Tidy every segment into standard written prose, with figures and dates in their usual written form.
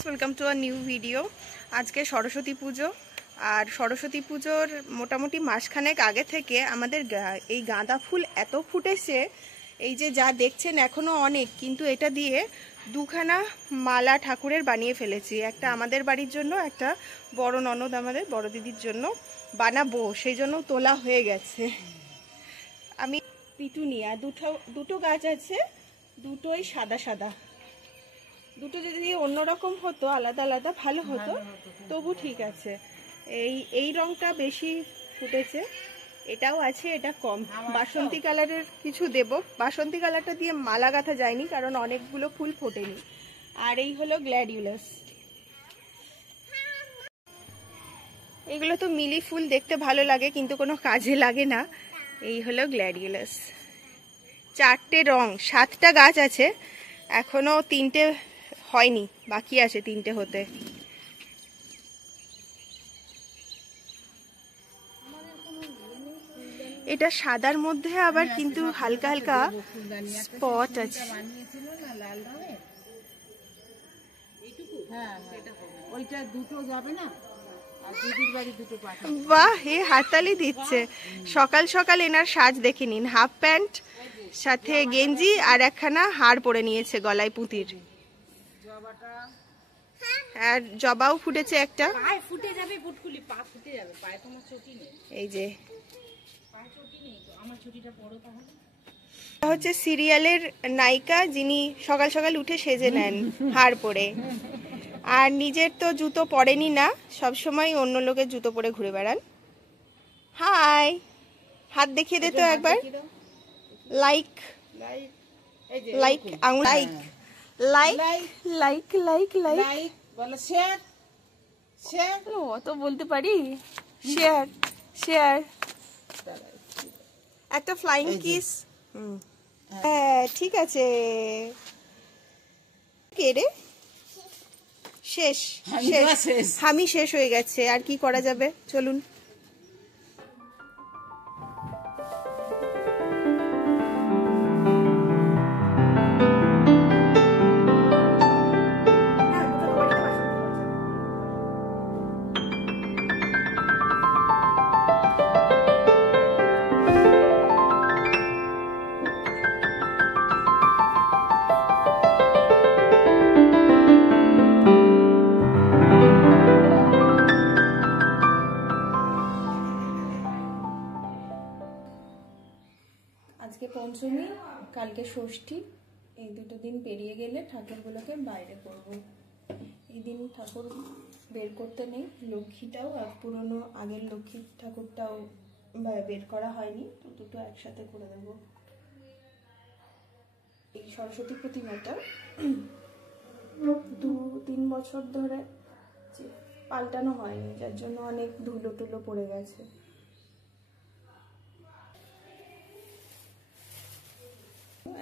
Friends, welcome to a new video. আজকে সরস্বতী পুজো, আর সরস্বতী পুজোর মোটামুটি মাসখানেক আগে থেকে আমাদের এই গাঁদা ফুল এত ফুটেছে, এই যে যা দেখছেন এখনও অনেক, কিন্তু এটা দিয়ে দুখানা মালা ঠাকুরের বানিয়ে ফেলেছি। একটা আমাদের বাড়ির জন্য, একটা বড় ননদ আমাদের বড় দিদির জন্য বানাবো, সেই জন্য তোলা হয়ে গেছে। আমি পিটুনিয়া দুটো গাছ আছে, দুটোই সাদা সাদা। দুটো যদি অন্যরকম হতো, আলাদা আলাদা, ভালো হতো, তবু ঠিক আছে। এই রংটা বেশি ফুটেছে, এটাও আছে, এটা কম। বাসন্তী কালারের কিছু দেব, বাসন্তী কালারটা দিয়ে মালা গাঁথা যায়নি কারণ অনেকগুলো ফুল ফোটেনি। আর এই হলো গ্ল্যাডিওলাস। এগুলো তো মিলি ফুল, দেখতে ভালো লাগে কিন্তু কোনো কাজে লাগে না। এই হলো গ্ল্যাডিওলাস। 4টে রং, 7টা গাছ আছে, এখনো 3টে হয়নি, বাকি আছে 3টে হতে। এটা সাদার মধ্যে আবার কিন্তু হালকা হালকা স্পট আছে। বাহ, এ হাততালি দিচ্ছে। সকাল সকাল এনার সাজ দেখে নিন, হাফ প্যান্ট সাথে গেঞ্জি আর একখানা হার পরে নিয়েছে গলায় পুঁতির। আর জবাও ফুটেছে একটা, এই যে হচ্ছে সিরিয়ালের নায়িকা, যিনি সকাল সকাল উঠে সেজে নেন হার পরে, আর নিজের তো জুতো পরেনি না, সব সময় অন্য লোকের জুতো পরে ঘুরে বেড়ান। হাই, হাত দেখিয়ে দে তো একবার। Like like like like like like like বলো, শেয়ার শেয়ার, অত বলতে পারি? শেয়ার শেয়ার, একটা ফ্লাইং কিস। হ্যাঁ ঠিক আছে। কে রে? শেষ, আমি শেষ হয়ে গেছে, আর কি করা যাবে, চলুন। আজকে পঞ্চমী, কালকে ষষ্ঠী, এই দুটো দিন পেরিয়ে গেলে ঠাকুরগুলোকে বাইরে করব। এই দিন ঠাকুর বের করতে নেই, লক্ষ্মীটাও পুরনো আগের লক্ষ্মী ঠাকুরটাও বের করা হয়নি, তো দুটো একসাথে করে দেব। এই সরস্বতী প্রতিমাটা 2-3 বছর ধরে পাল্টানো হয়নি, যার জন্য অনেক ধুলো টুলো পড়ে গেছে।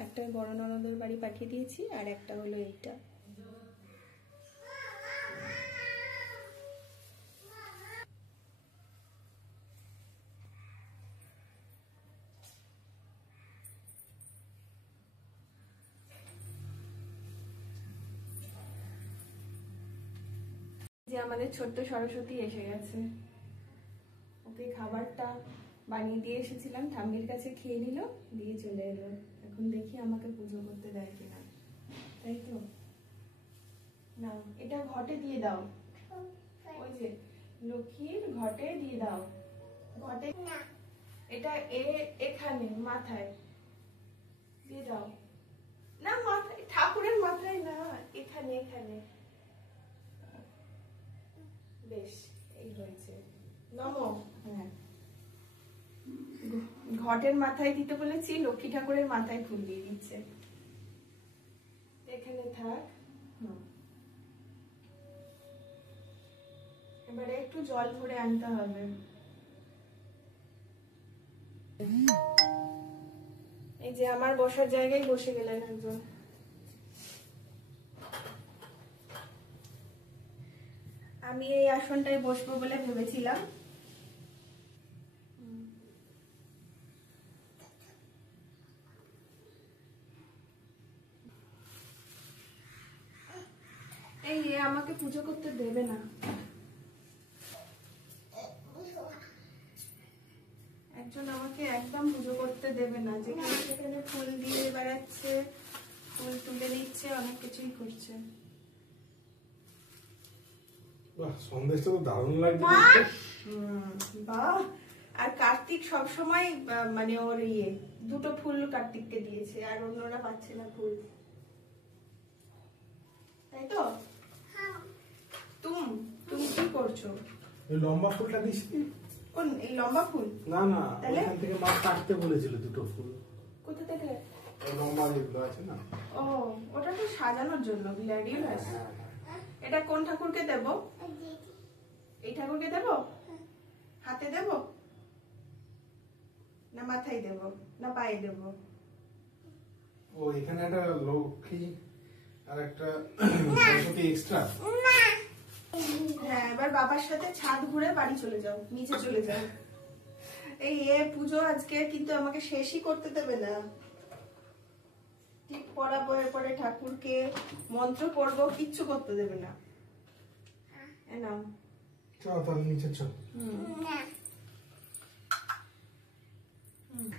একটা বড় ননদের বাড়ি পাঠিয়ে দিয়েছি, আর একটা হলো এইটা। যে আমাদের ছোট্ট সরস্বতী এসে গেছে, ওকে খাবারটা বানিয়ে দিয়ে এসেছিলাম, ঠাম্মির কাছে খেয়ে নিল, দিয়ে চলে এলো। এখন দেখি আমাকে পুজো করতে দেয় কিনা, তাই তো। না, এটা ঘটে দিয়ে দাও, ওই যে লক্ষ্মীর ঘটে দিয়ে দাও। ঘটে না, এটা এখানে মাথায় দিয়ে দাও। না, মাথায়, ঠাকুরের মাথায় না, এখানে এখানে। বেশ, এই হয়েছে। নমো। হ্যাঁ, ঘটের মাথায় দিতে বলেছি, লক্ষ্মী ঠাকুরের মাথায় ফুল দিয়ে দিচ্ছে। এখানে থাক। এবারে একটু জল ভরে আনতে হবে। এই যে আমার বসার জায়গায় বসে গেলেন একজন। আমি এই আসনটায় বসবো বলে ভেবেছিলাম। এই এ আমাকে পুজো করতে দেবে না। একজন আমাকে একদম পুজো করতে দেবে না, যেখানে সেখানে ফুল দিয়ে বেড়াচ্ছে, ফুল তুলে নিচ্ছে, অনেক কিছুই করছে। বাহ, সন্দেশটা তো দারুণ লাগছে। বাহ। আর কার্তিক সব সময় মানে ওর দুটো ফুল কার্তিককে দিয়েছে, আর অন্যরা পাচ্ছে না ফুল, তাই তো? তুমি কি করছো? এই লম্বা ফুলটা দিস। কোন এই লম্বা ফুল? না না, এখান থেকে মা কাটতে বলেছিল দুটো ফুল। কোথা থেকে? এই লম্বা যেগুলো আছে না। ও, ওটা তো সাজানোর জন্য, গ্ল্যাডিওলাস। এটা কোন ঠাকুরকে দেব? এই ঠাকুরকে দেব? হাতে দেব না মাথায় দেব না পায়ে দেব? ও, এখানে একটা লক্ষ্মী আর একটা সরস্বতী এক্সট্রা। হ্যাঁ, এবার বাবার সাথে ছাদ ঘুরে বাড়ি চলে যাও, নিচে চলে যাও। এই পুজো আজকে কিন্তু আমাকে শেষই করতে দেবে না। ঠিক পড়াবো, এরপরে ঠাকুরকে মন্ত্র পড়বো, কিচ্ছু করতে দেবে না। নাও চল তাহলে নিচে চল।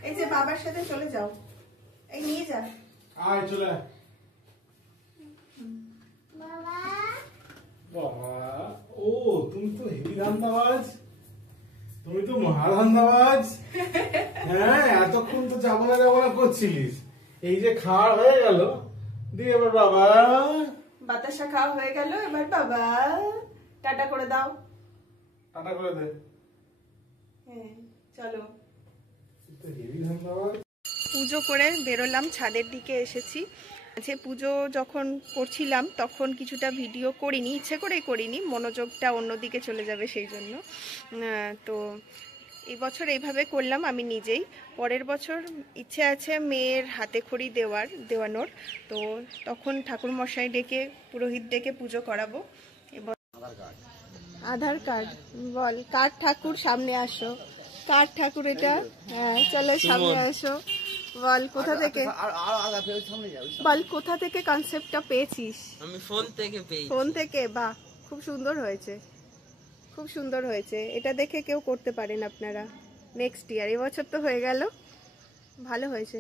এই যে বাবার সাথে চলে যাও, এই নিয়ে যা। আয় চলে বাবা। ও, তুমি তো হেভি ধান্দাবাজ, তুমি তো মহাধান্দাবাজ। হ্যাঁ, এতক্ষণ তো যাবো না করছিলিস, এই যে খাওয়া হয়ে গেল, দিয়ে এবার বাবা বাতাসা খাওয়া হয়ে গেল, এবার বাবা টাটা করে দাও। টাটা করে দে। হ্যাঁ চলো। হেভি ধান্দাবাজ। পুজো করে বেরোলাম, ছাদের দিকে এসেছি। যে পুজো যখন করছিলাম তখন কিছুটা ভিডিও করিনি, ইচ্ছে করেই করিনি, মনোযোগটা অন্যদিকে চলে যাবে সেই জন্য। তো এই বছর এইভাবে করলাম আমি নিজেই। পরের বছর ইচ্ছে আছে মেয়ের হাতে খড়ি দেওয়ানোর, তো তখন ঠাকুরমশাই ডেকে, পুরোহিত ডেকে পুজো করাবো। এবার আধার কার্ড বল, কার ঠাকুর? সামনে আসো, কার ঠাকুর এটা? হ্যাঁ চলো সামনে আসো, বল কোথা থেকে, বল কোথা থেকে কনসেপ্টটা পেয়েছিস? আমি ফোন থেকে পেয়েছি। ফোন থেকে? বাহ, খুব সুন্দর হয়েছে, খুব সুন্দর হয়েছে। এটা দেখে কেউ করতে পারেন আপনারা নেক্সট ইয়ার। এবছর তো হয়ে গেল, ভালো হয়েছে।